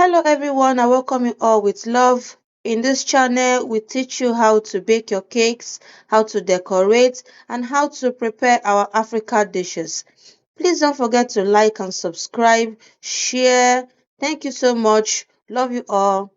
Hello everyone, I welcome you all with love. In this channel, we teach you how to bake your cakes, how to decorate, and how to prepare our Africa dishes. Please don't forget to like and subscribe, share. Thank you so much. Love you all.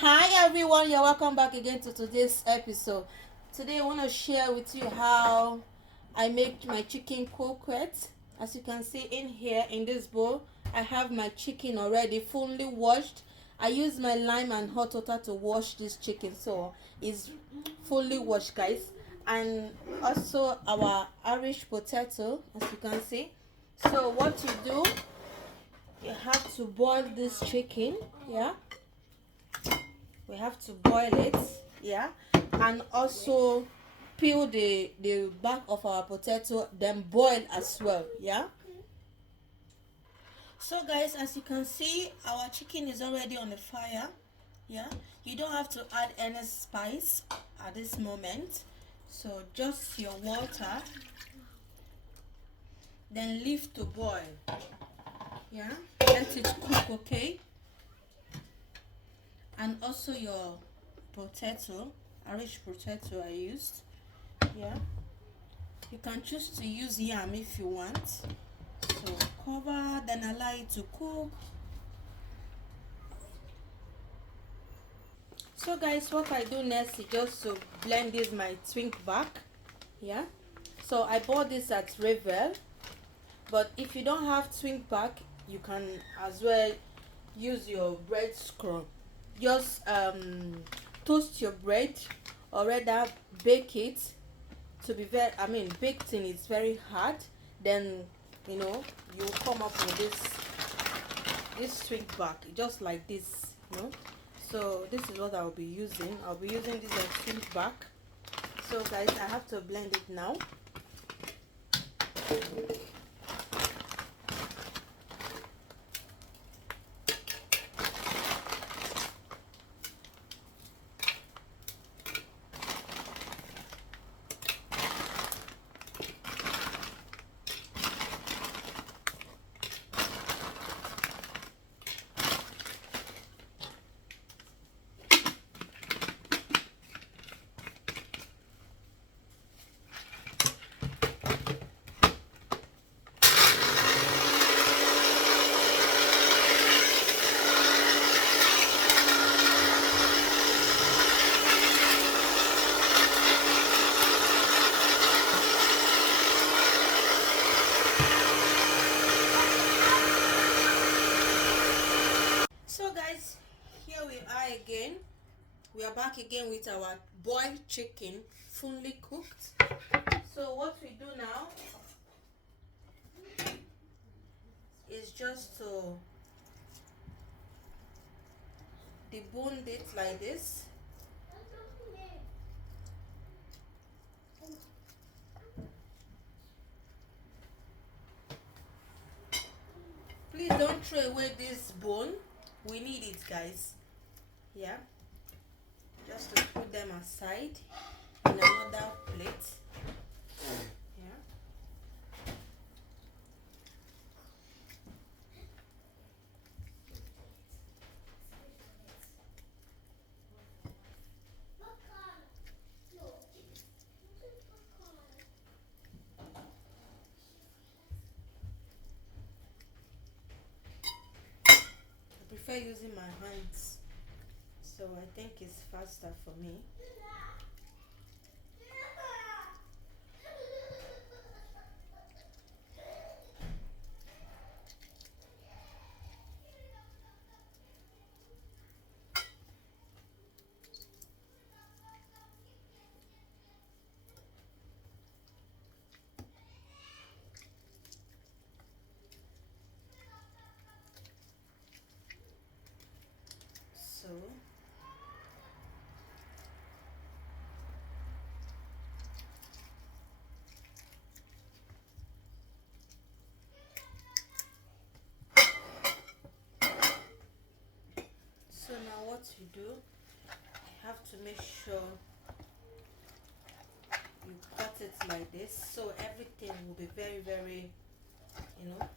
Hi everyone, you're welcome back again to today's episode. Today I want to share with you how I make my chicken croquet. As you can see in here in this bowl, I have my chicken already fully washed. I use my lime and hot water to wash this chicken, so it's fully washed, guys. And also our Irish potato, as you can see. So what you do, you have to boil this chicken, yeah. We have to boil it, yeah, and also peel the back of our potato, then boil as well, yeah. So guys, as you can see, our chicken is already on the fire, yeah. You don't have to add any spice at this moment, so just your water, then leave to boil, yeah. Let it cook, okay. And also your potato, Irish potato I used, yeah. You can choose to use yam if you want. So cover, then allow it to cook. So guys, what I do next is just to blend this my twink back. Yeah. So I bought this at Revel, but if you don't have twink back, you can as well use your bread scrub. Just toast your bread, or rather bake it to be very, baked in it's very hard. Then you come up with this swing back just like this. So this is what I'll be using. I'll be using this swing back. So guys, I have to blend it now. So guys, here we are again. We are back again with our boiled chicken, fully cooked. So what we do now is just to debone it like this. Please don't throw away this bone. We need it, guys. Yeah. Just to put them aside in another plate. Yeah. I prefer using my hands, so I think it's faster for me. So now what you do, have to make sure you cut it like this so everything will be very, very,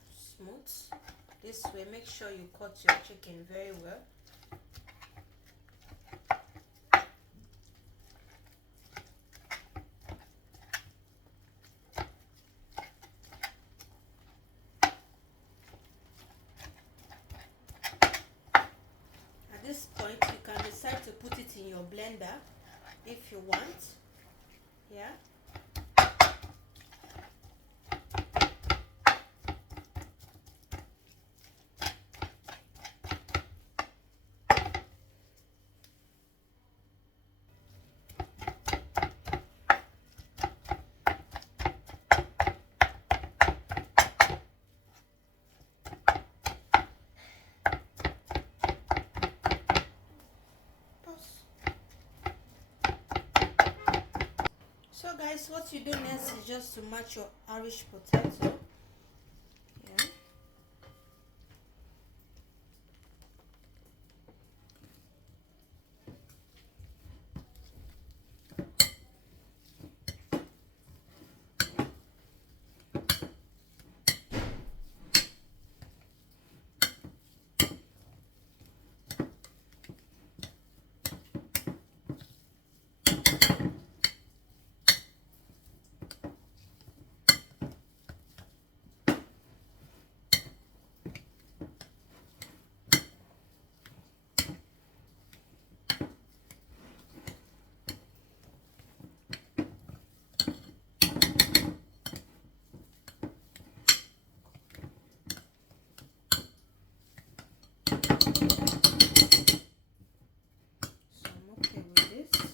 smooth. This way, make sure you cut your chicken very well. At this point, you can decide to put it in your blender if you want. Yeah. So guys, what you do next is just to match your Irish potato. Yeah. So I'm okay with this.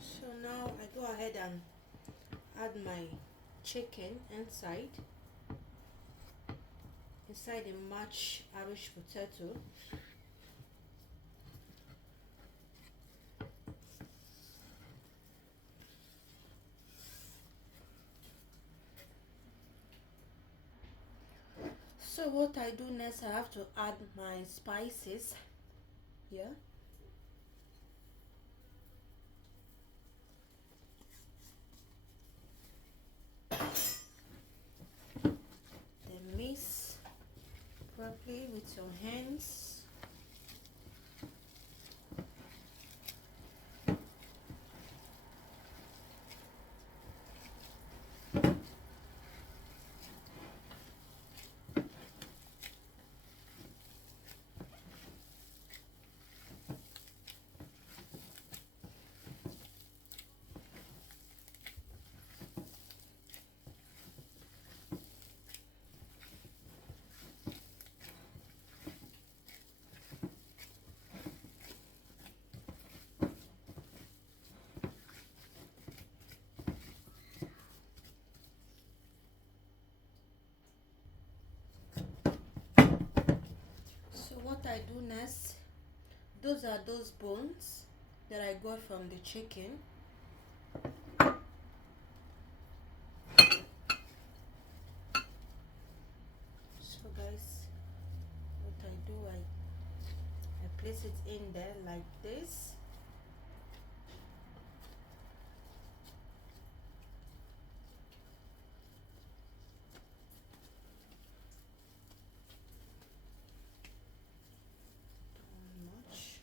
So now I go ahead and add my chicken inside the mashed Irish potato. So what I do next, I have to add my spices. Yeah. Then mix properly with your hands. So what I do next, those are those bones that I got from the chicken. So guys, what I do, I place it in there like this. Much.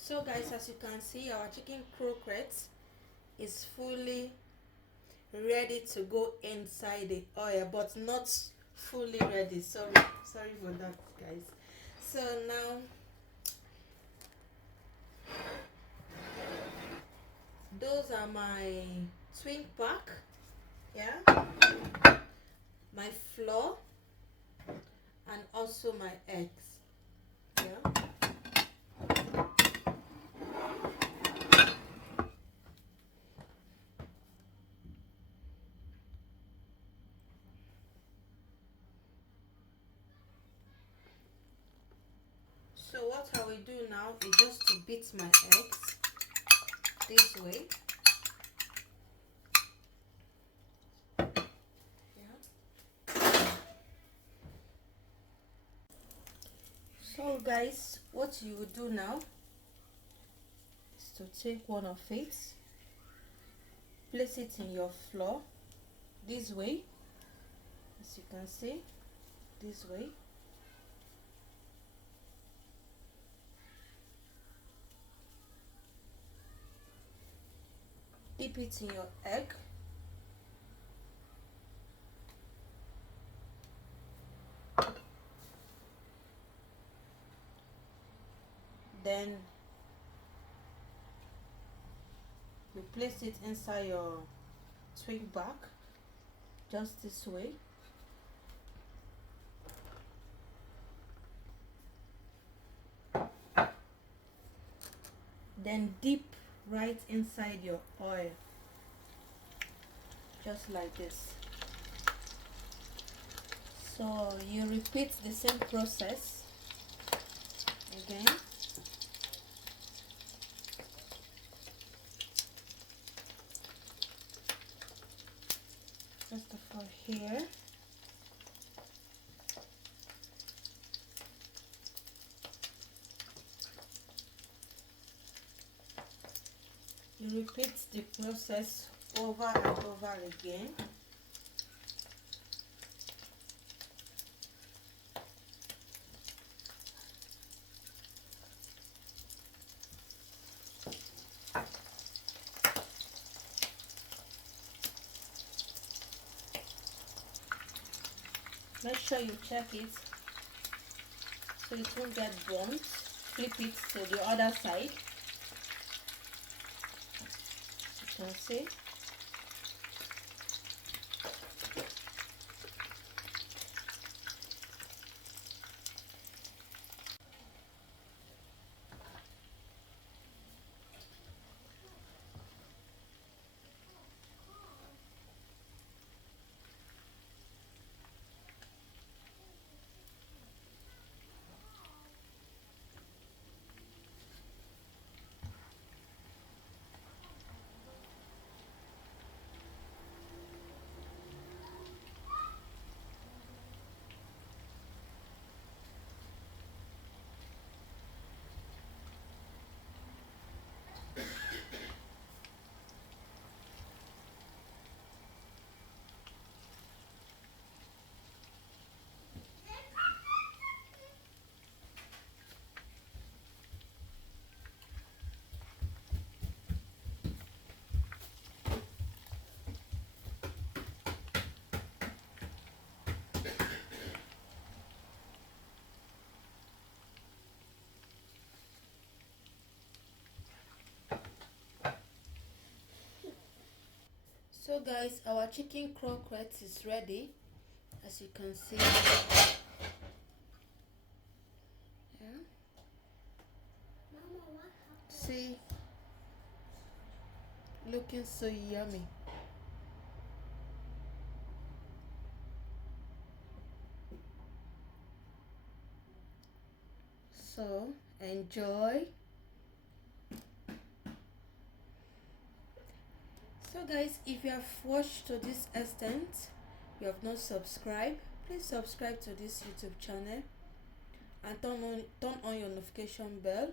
So guys, as you can see, our chicken croquette is fully ready to go inside the oil, but not fully ready. Sorry for that, guys. So now those are my twin pack, yeah, my flour, and also my eggs, yeah. So what I will do now is just to beat my eggs this way, yeah. So guys, what you will do now is to take one of it, place it in your flour this way, as you can see, this way. Dip it in your egg, then you place it inside your twig bag, just this way. Then dip right inside your oil, just like this. So you repeat the same process again. First of all, here, you repeat the process over and over again. Make sure you check it so it won't get burnt. Flip it to the other side. You can see. So guys, our chicken croquette is ready, as you can see. see, looking so yummy. So enjoy. So guys, if you have watched to this extent, you have not subscribed, please subscribe to this YouTube channel and turn on your notification bell.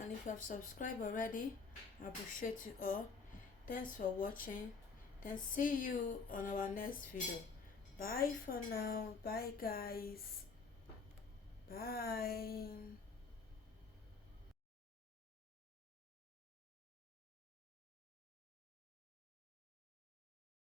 And if you have subscribed already, I appreciate you all. Thanks for watching. Then see you on our next video. Bye for now. Bye guys. Bye.